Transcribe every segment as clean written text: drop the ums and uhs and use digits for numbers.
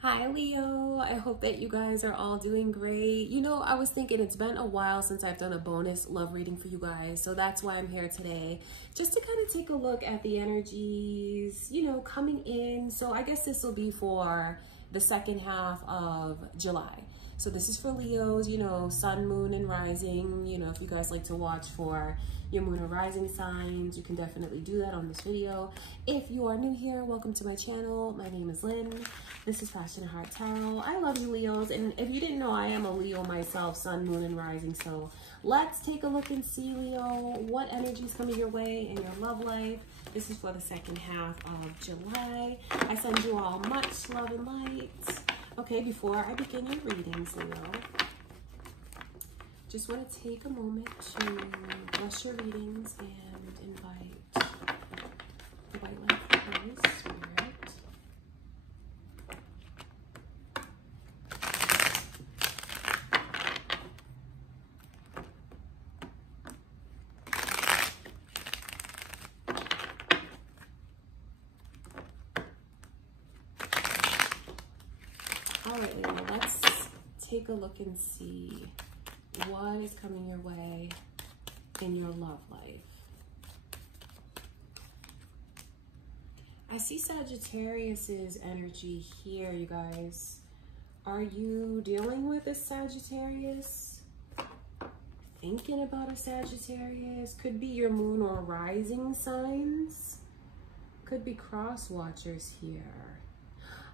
Hi Leo, I hope that you guys are all doing great. You know, I was thinking it's been a while since I've done a bonus love reading for you guys, so that's why I'm here today, just to kind of take a look at the energies, you know, coming in. So I guess this will be for the second half of July. So this is for Leos, you know, sun, moon, and rising. You know, if you guys like to watch for your moon or rising signs, you can definitely do that on this video. If you are new here, welcome to my channel. My name is Lynn. This is Passionate Heart Tarot. I love you, Leos. And if you didn't know, I am a Leo myself, sun, moon, and rising. So let's take a look and see, Leo, what energy is coming your way in your love life. This is for the second half of July. I send you all much love and light. Okay, before I begin your readings, Leo, just want to take a moment to bless your readings and invite the white light of the Holy Spirit. All right, Leo, let's take a look and see what is coming your way in your love life. I see Sagittarius's energy here, you guys. Are you dealing with a Sagittarius? Thinking about a Sagittarius? Could be your moon or rising signs. Could be cross watchers here.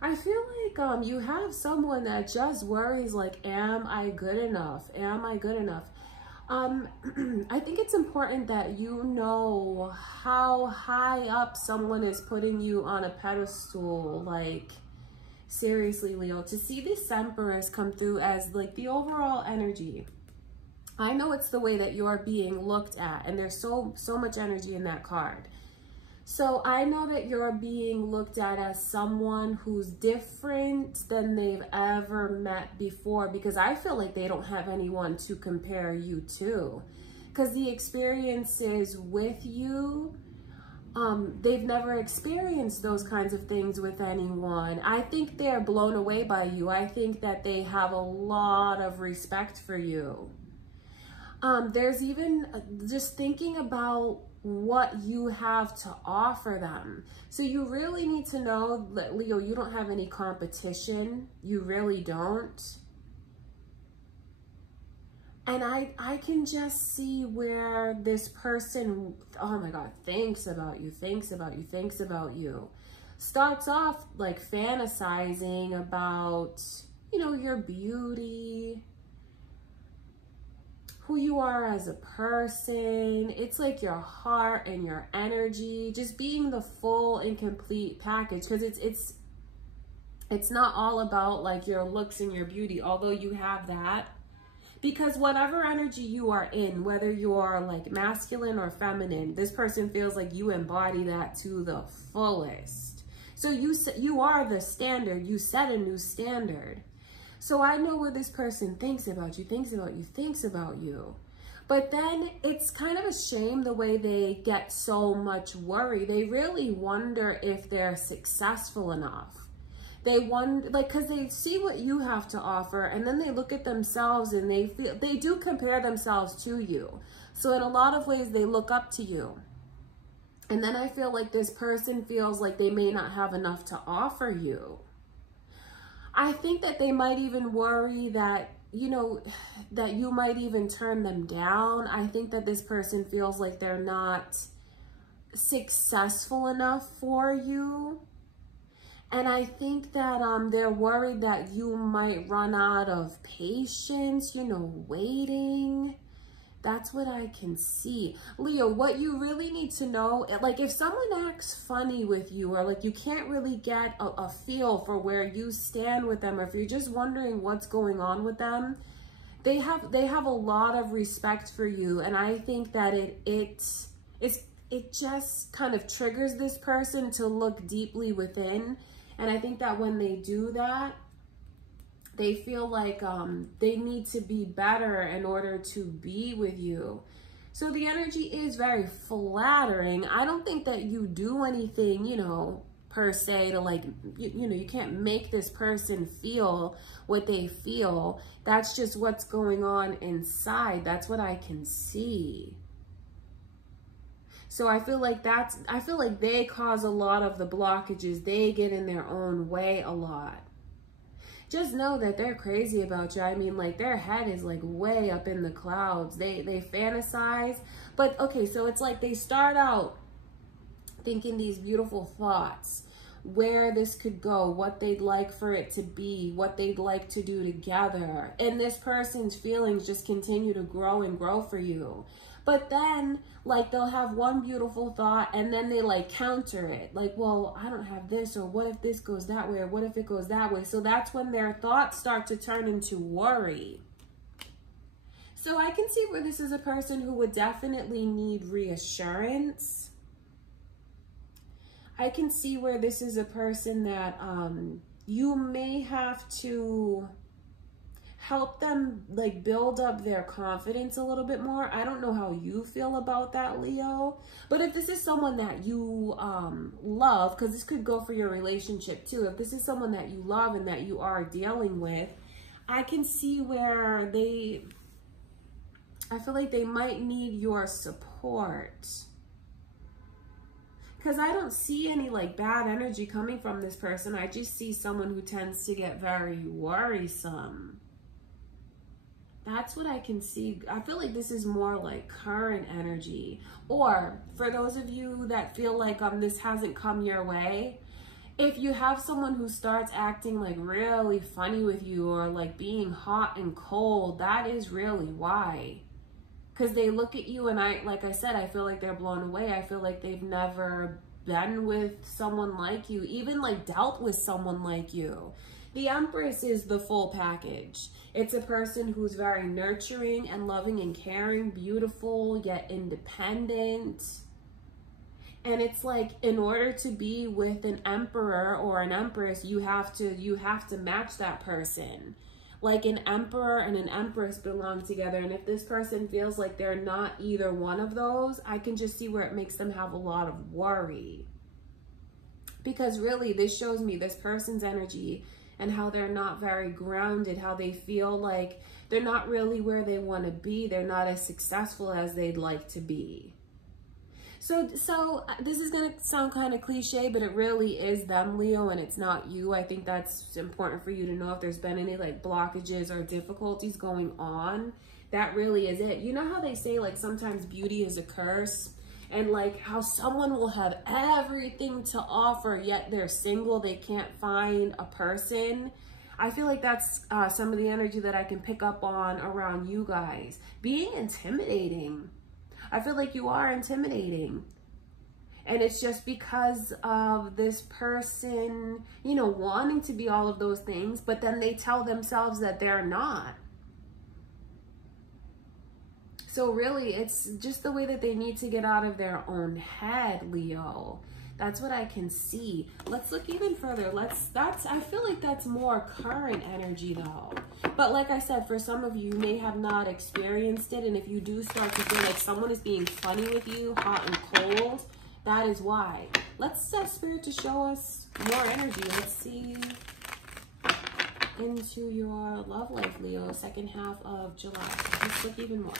I feel like you have someone that just worries, like, am I good enough? Am I good enough? I think it's important that you know how high up someone is putting you on a pedestal. Like, seriously, Leo, to see this Empress come through as like the overall energy. I know it's the way that you're being looked at, and there's so much energy in that card. So I know that you're being looked at as someone who's different than they've ever met before, because I feel like they don't have anyone to compare you to, because the experiences with you, they've never experienced those kinds of things with anyone. I think they're blown away by you. I think that they have a lot of respect for you. There's even just thinking about what you have to offer them. So you really need to know that, Leo, you don't have any competition. You really don't. And I can just see where this person, oh my God, thinks about you, thinks about you, thinks about you. Starts off like fantasizing about, you know, your beauty, who you are as a person. It's like your heart and your energy, just being the full and complete package. Because it's not all about like your looks and your beauty, although you have that. Because whatever energy you are in, whether you're like masculine or feminine, this person feels like you embody that to the fullest. So you are the standard. You set a new standard. So I know where this person thinks about you, thinks about you, thinks about you. But then it's kind of a shame the way they get so much worry. They really wonder if they're successful enough. They wonder, like, because they see what you have to offer, and then they look at themselves and they feel, they do compare themselves to you. So in a lot of ways, they look up to you. And then I feel like this person feels like they may not have enough to offer you. I think that they might even worry that, you know, that you might even turn them down. I think that this person feels like they're not successful enough for you. And I think that they're worried that you might run out of patience, you know, waiting. That's what I can see. Leo, what you really need to know, like if someone acts funny with you, or like you can't really get a feel for where you stand with them, or if you're just wondering what's going on with them, they have a lot of respect for you. And I think that it just kind of triggers this person to look deeply within. And I think that when they do that, they feel like they need to be better in order to be with you. So the energy is very flattering. I don't think that you do anything, you know, per se to like, you know, you can't make this person feel what they feel. That's just what's going on inside. That's what I can see. So I feel like they cause a lot of the blockages. They get in their own way a lot. Just know that they're crazy about you. I mean, like, their head is like way up in the clouds. They fantasize. But okay, so it's like they start out thinking these beautiful thoughts, where this could go, what they'd like for it to be, what they'd like to do together. And this person's feelings just continue to grow and grow for you. But then, like, they'll have one beautiful thought and then they like counter it. Like, well, I don't have this, or what if this goes that way, or what if it goes that way? So that's when their thoughts start to turn into worry. So I can see where this is a person who would definitely need reassurance. I can see where this is a person that you may have to help them like build up their confidence a little bit more. I don't know how you feel about that, Leo. But if this is someone that you love, because this could go for your relationship too. If this is someone that you love and that you are dealing with, I can see where I feel like they might need your support. Because I don't see any like bad energy coming from this person. I just see someone who tends to get very worrisome. That's what I can see. I feel like this is more like current energy. Or for those of you that feel like this hasn't come your way, if you have someone who starts acting like really funny with you, or like being hot and cold, that is really why. Because they look at you and like I said, I feel like they're blown away. I feel like they've never been with someone like you, even like dealt with someone like you. The Empress is the full package. It's a person who's very nurturing and loving and caring, beautiful, yet independent. And it's like, in order to be with an emperor or an empress, you have to match that person. Like, an emperor and an empress belong together. And if this person feels like they're not either one of those, I can just see where it makes them have a lot of worry. Because really, this shows me this person's energy and how they're not very grounded, how they feel like they're not really where they want to be. They're not as successful as they'd like to be. So this is going to sound kind of cliche, but it really is them, Leo, and it's not you. I think that's important for you to know. If there's been any like blockages or difficulties going on, that really is it. You know how they say like sometimes beauty is a curse, and like how someone will have everything to offer, yet they're single, they can't find a person. I feel like that's some of the energy that I can pick up on around you guys. Being intimidating. I feel like you are intimidating. And it's just because of this person, you know, wanting to be all of those things, but then they tell themselves that they're not. So really, it's just the way that they need to get out of their own head, Leo. That's what I can see. Let's look even further. I feel like that's more current energy though. But like I said, for some of you, you may have not experienced it. And if you do start to feel like someone is being funny with you, hot and cold, that is why. Let's Spirit to show us more energy. Let's see into your love life, Leo, second half of July. Let's look even more.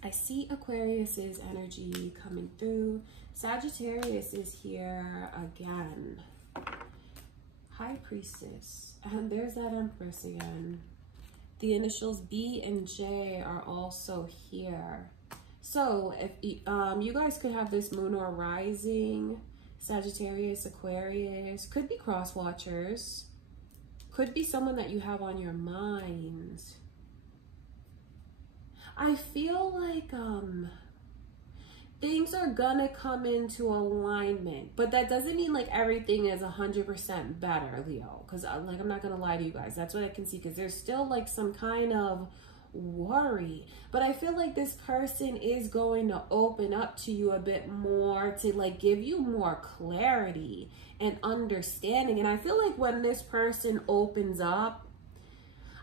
I see Aquarius's energy coming through. Sagittarius is here again. High Priestess. And there's that Empress again. The initials B and J are also here. So if you guys could have this moon or rising, Sagittarius, Aquarius, could be cross watchers, could be someone that you have on your mind. I feel like things are gonna come into alignment, but that doesn't mean like everything is 100% better, Leo, because like I'm not gonna lie to you guys, that's what I can see, because there's still like some kind of worry. But I feel like this person is going to open up to you a bit more, to like give you more clarity and understanding. And I feel like when this person opens up,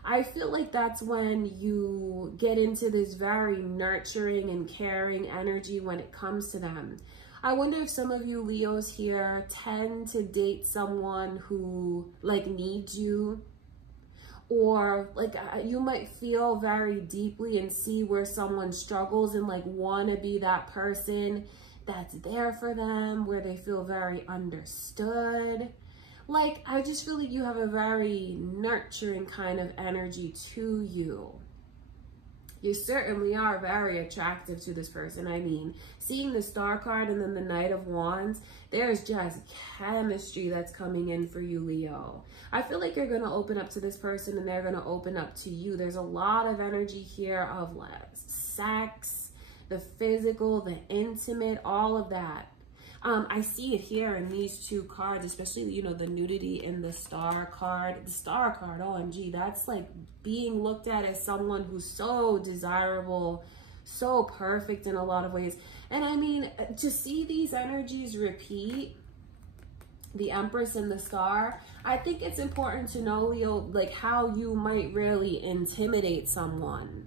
I feel like that's when you get into this very nurturing and caring energy when it comes to them. I wonder if some of you Leos here tend to date someone who like needs you, or like you might feel very deeply and see where someone struggles and like want to be that person that's there for them, where they feel very understood. Like, I just feel like you have a very nurturing kind of energy to you. You certainly are very attractive to this person. I mean, seeing the Star card and then the Knight of Wands, there's just chemistry that's coming in for you, Leo. I feel like you're going to open up to this person and they're going to open up to you. There's a lot of energy here of sex, the physical, the intimate, all of that. I see it here in these two cards, especially, you know, the nudity in the Star card. The Star card, OMG, that's like being looked at as someone who's so desirable, so perfect in a lot of ways. And I mean, to see these energies repeat, the Empress and the Star, I think it's important to know, Leo, like how you might really intimidate someone.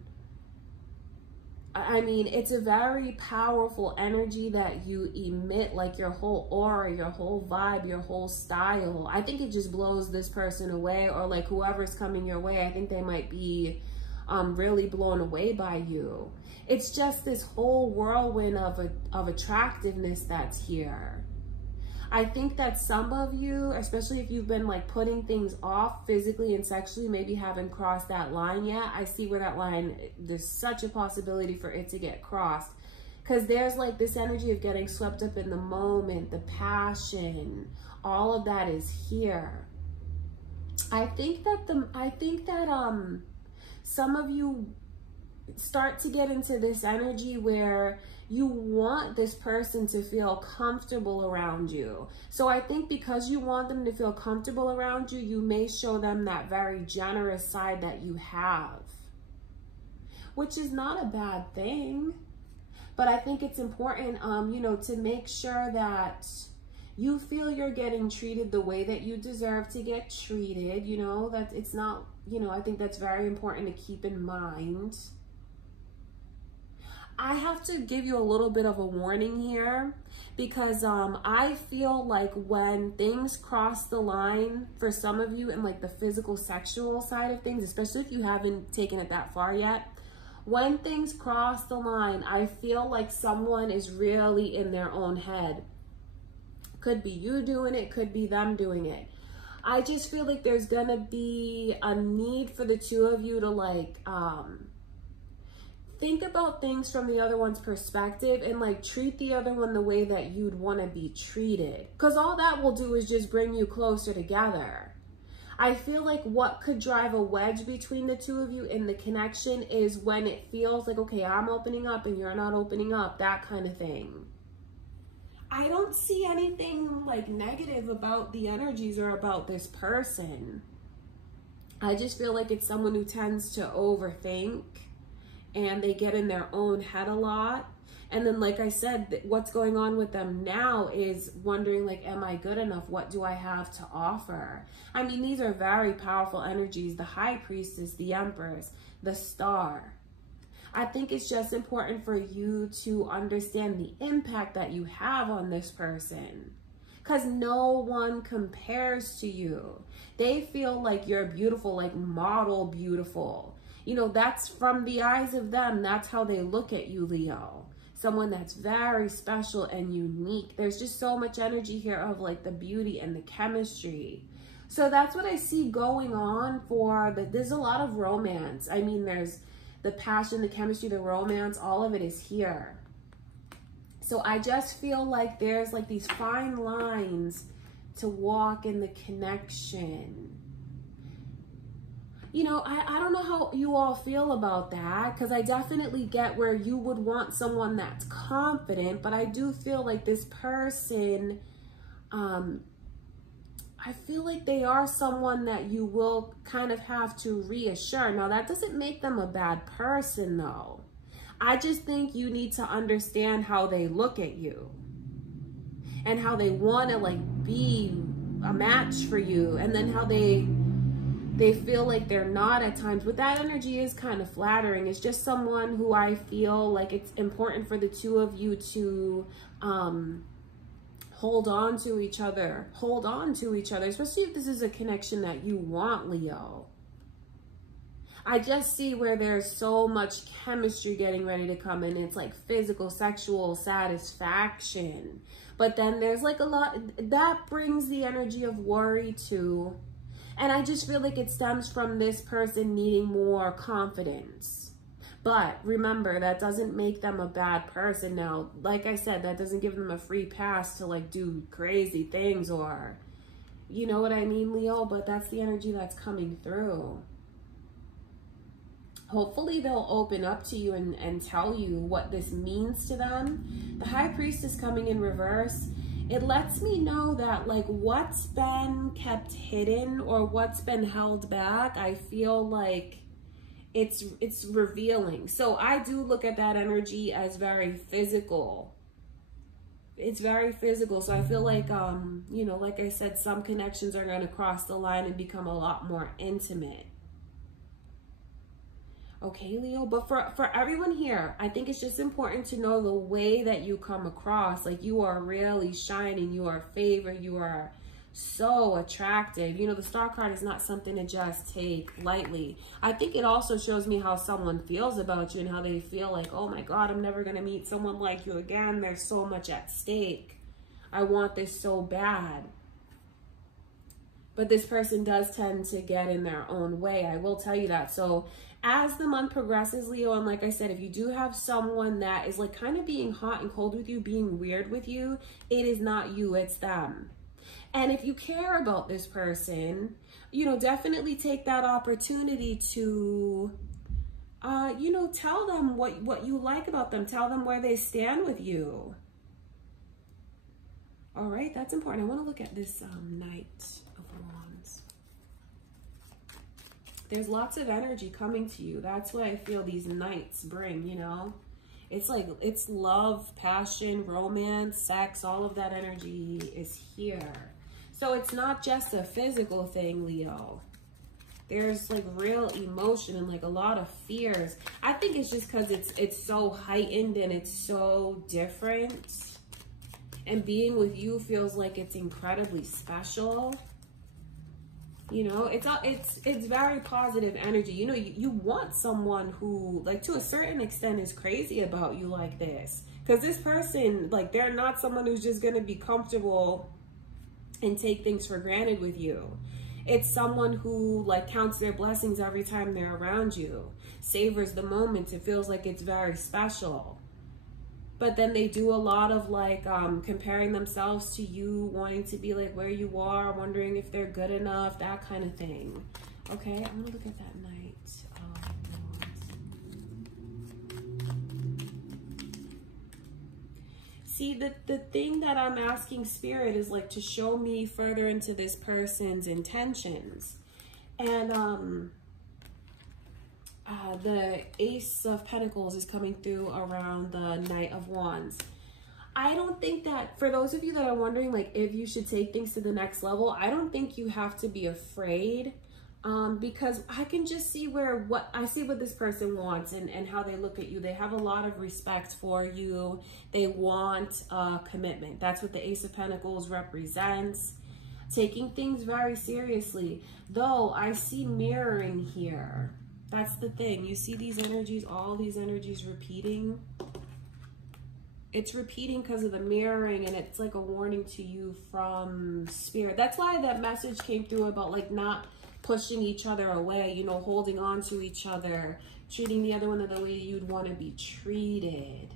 I mean, it's a very powerful energy that you emit, like your whole aura, your whole vibe, your whole style. I think it just blows this person away, or like whoever's coming your way, I think they might be really blown away by you. It's just this whole whirlwind of attractiveness that's here. I think that some of you, especially if you've been like putting things off physically and sexually, maybe haven't crossed that line yet. I see where that line, there's such a possibility for it to get crossed, because there's like this energy of getting swept up in the moment, the passion, all of that is here. I think that some of you start to get into this energy where you want this person to feel comfortable around you. So I think because you want them to feel comfortable around you, you may show them that very generous side that you have, which is not a bad thing. But I think it's important, you know, to make sure that you feel you're getting treated the way that you deserve to get treated, you know, that it's not, you know, I think that's very important to keep in mind. I have to give you a little bit of a warning here, because I feel like when things cross the line for some of you in like the physical sexual side of things, especially if you haven't taken it that far yet, when things cross the line, I feel like someone is really in their own head. Could be you doing it, could be them doing it. I just feel like there's gonna be a need for the two of you to like, think about things from the other one's perspective and like treat the other one the way that you'd want to be treated. Because all that will do is just bring you closer together. I feel like what could drive a wedge between the two of you in the connection is when it feels like, okay, I'm opening up and you're not opening up, that kind of thing. I don't see anything like negative about the energies or about this person. I just feel like it's someone who tends to overthink and they get in their own head a lot. And then, like I said, what's going on with them now is wondering, like, am I good enough? What do I have to offer? I mean, these are very powerful energies. The High Priestess, the Empress, the Star. I think it's just important for you to understand the impact that you have on this person, because no one compares to you. They feel like you're beautiful, like model beautiful. You know, that's from the eyes of them. That's how they look at you, Leo. Someone that's very special and unique. There's just so much energy here of like the beauty and the chemistry. So that's what I see going on for there's a lot of romance. I mean, there's the passion, the chemistry, the romance, all of it is here. So I just feel like there's like these fine lines to walk in the connection. You know, I don't know how you all feel about that, because I definitely get where you would want someone that's confident, but I do feel like this person, I feel like they are someone that you will kind of have to reassure. Now, that doesn't make them a bad person, though. I just think you need to understand how they look at you and how they want to, like, be a match for you, and then how they They feel like they're not at times, but that energy is kind of flattering. It's just someone who I feel like it's important for the two of you to hold on to each other, especially if this is a connection that you want, Leo. I just see where there's so much chemistry getting ready to come in. It's like physical, sexual satisfaction. But then there's like a lot that brings the energy of worry too. And I just feel like it stems from this person needing more confidence. But remember, that doesn't make them a bad person. Now, like I said, that doesn't give them a free pass to like do crazy things, or, you know what I mean, Leo? But that's the energy that's coming through. Hopefully they'll open up to you and tell you what this means to them. The High Priestess coming in reverse. It lets me know that like what's been kept hidden or what's been held back, I feel like it's revealing. So I do look at that energy as very physical. It's very physical. So I feel like, you know, like I said, some connections are going to cross the line and become a lot more intimate. Okay, Leo, but for everyone here, I think it's just important to know the way that you come across. Like, you are really shining, you are favored, you are so attractive. You know, the Star card is not something to just take lightly. I think it also shows me how someone feels about you and how they feel like, oh my God, I'm never going to meet someone like you again. There's so much at stake. I want this so bad. But this person does tend to get in their own way. I will tell you that. So as the month progresses, Leo, and like I said, if you do have someone that is like kind of being hot and cold with you, being weird with you, it is not you, it's them. And if you care about this person, you know, definitely take that opportunity to, you know, tell them what you like about them. Tell them where they stand with you. All right, that's important. I want to look at this Knight of Wands. There's lots of energy coming to you. That's what I feel these Knights bring, you know. It's like, it's love, passion, romance, sex, all of that energy is here. So it's not just a physical thing, Leo. There's like real emotion and like a lot of fears. I think it's just because it's so heightened and it's so different. And being with you feels like it's incredibly special. You know, it's very positive energy. You know, you want someone who, like, to a certain extent is crazy about you like this. Because this person, like, they're not someone who's just going to be comfortable and take things for granted with you. It's someone who, like, counts their blessings every time they're around you. Savors the moment. It feels like it's very special. But then they do a lot of like comparing themselves to you, wanting to be like where you are, wondering if they're good enough, that kind of thing. Okay, I'm gonna look at that Knight of Wands. See, the thing that I'm asking Spirit is like to show me further into this person's intentions. And the Ace of Pentacles is coming through around the Knight of Wands. I don't think that, for those of you that are wondering, like, if you should take things to the next level, I don't think you have to be afraid, because I can just see what this person wants and how they look at you. They have a lot of respect for you. They want commitment. That's what the Ace of Pentacles represents. Taking things very seriously. Though I see mirroring here. That's the thing. You see these energies, all these energies repeating. It's repeating because of the mirroring, and it's like a warning to you from Spirit. That's why that message came through about like not pushing each other away, you know, holding on to each other, treating the other one the way you'd want to be treated.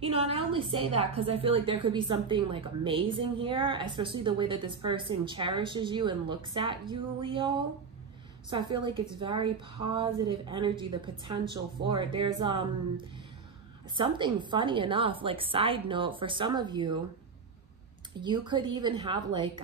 You know, and I only say that because I feel like there could be something like amazing here, especially the way that this person cherishes you and looks at you, Leo. So I feel like it's very positive energy, the potential for it. There's something funny enough, like side note, for some of you, you could even have like,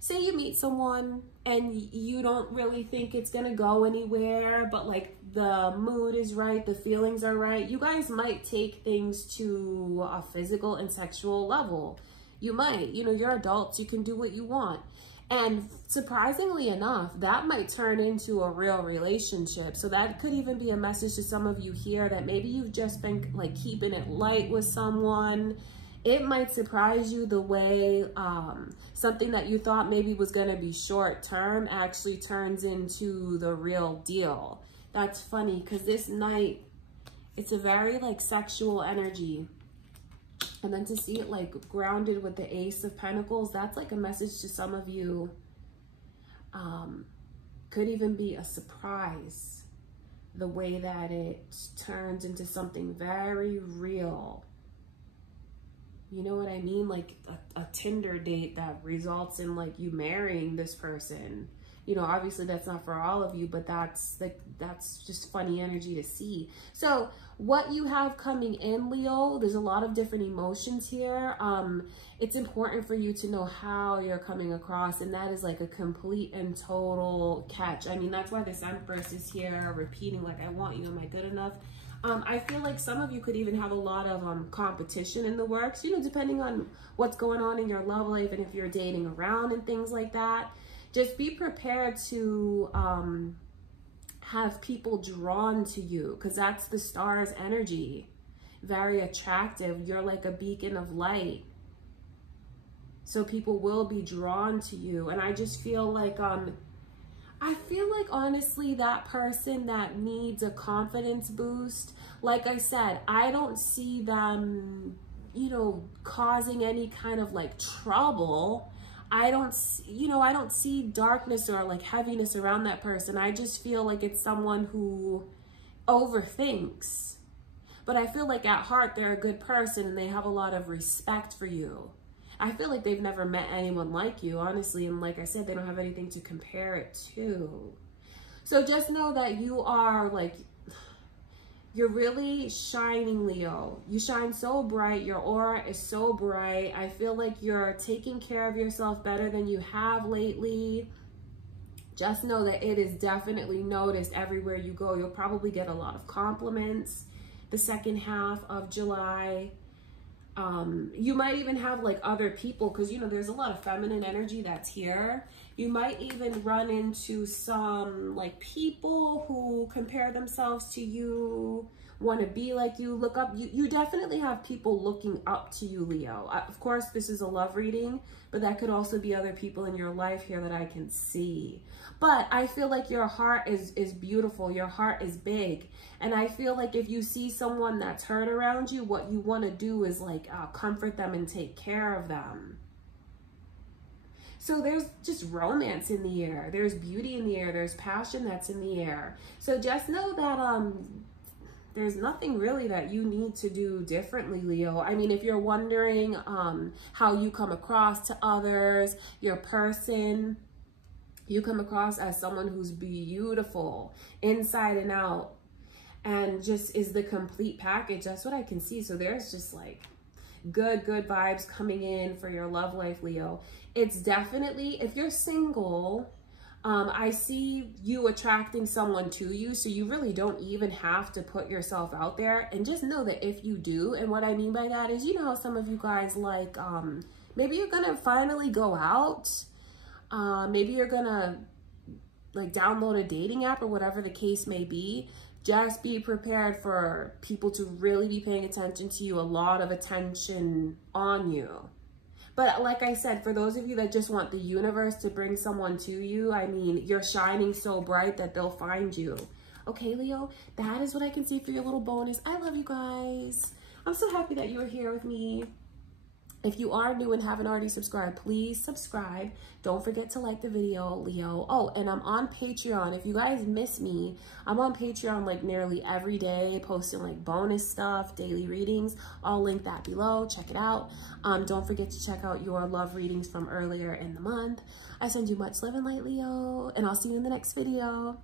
say you meet someone and you don't really think it's gonna go anywhere, but like the mood is right, the feelings are right. You guys might take things to a physical and sexual level. You might, you know, you're adults, you can do what you want. And surprisingly enough, that might turn into a real relationship. So that could even be a message to some of you here that maybe you've just been like keeping it light with someone. It might surprise you the way something that you thought maybe was going to be short term actually turns into the real deal. That's funny because this night, it's a very like sexual energy. And then to see it like grounded with the Ace of Pentacles, that's like a message to some of you. Could even be a surprise, the way that it turns into something very real. You know what I mean? Like a Tinder date that results in like you marrying this person. You know, obviously that's not for all of you, but that's just funny energy to see. So what you have coming in, Leo, there's a lot of different emotions here. It's important for you to know how you're coming across, and that is like a complete and total catch. I mean, that's why this Empress is here repeating like, I want you, am I good enough? I feel like some of you could even have a lot of competition in the works, you know, depending on what's going on in your love life and if you're dating around and things like that. Just be prepared to have people drawn to you, because that's the star's energy. Very attractive. You're like a beacon of light. So people will be drawn to you. And I just feel like, honestly, that person that needs a confidence boost, like I said, I don't see them, you know, causing any kind of like trouble. I don't see darkness or like heaviness around that person. I just feel like it's someone who overthinks. But I feel like at heart, they're a good person and they have a lot of respect for you. I feel like they've never met anyone like you, honestly. And like I said, they don't have anything to compare it to. So just know that you are like, you're really shining, Leo. You shine so bright. Your aura is so bright. I feel like you're taking care of yourself better than you have lately. Just know that it is definitely noticed everywhere you go. You'll probably get a lot of compliments the second half of July. You might even have like other people, because you know there's a lot of feminine energy that's here. You might even run into some like people who compare themselves to you, want to be like you, look up. You definitely have people looking up to you, Leo. Of course, this is a love reading, but that could also be other people in your life here that I can see. But I feel like your heart is beautiful. Your heart is big. And I feel like if you see someone that's hurt around you, what you want to do is like comfort them and take care of them. So there's just romance in the air. There's beauty in the air. There's passion that's in the air. So just know that there's nothing really that you need to do differently, Leo. I mean, if you're wondering how you come across to others, your person, you come across as someone who's beautiful inside and out and just is the complete package. That's what I can see. So there's just like good vibes coming in for your love life, Leo. It's definitely, if you're single, I see you attracting someone to you, so you really don't even have to put yourself out there. And just know that if you do, and what I mean by that is, you know how some of you guys like, maybe you're gonna finally go out, maybe you're gonna like download a dating app or whatever the case may be. Just be prepared for people to really be paying attention to you, a lot of attention on you. But like I said, for those of you that just want the universe to bring someone to you, I mean, you're shining so bright that they'll find you. Okay, Leo, that is what I can see for your little bonus. I love you guys. I'm so happy that you are here with me. If you are new and haven't already subscribed, please subscribe. Don't forget to like the video, Leo. Oh, and I'm on Patreon. If you guys miss me, I'm on Patreon like nearly every day, posting like bonus stuff, daily readings. I'll link that below. Check it out. Don't forget to check out your love readings from earlier in the month. I send you much love and light, Leo, and I'll see you in the next video.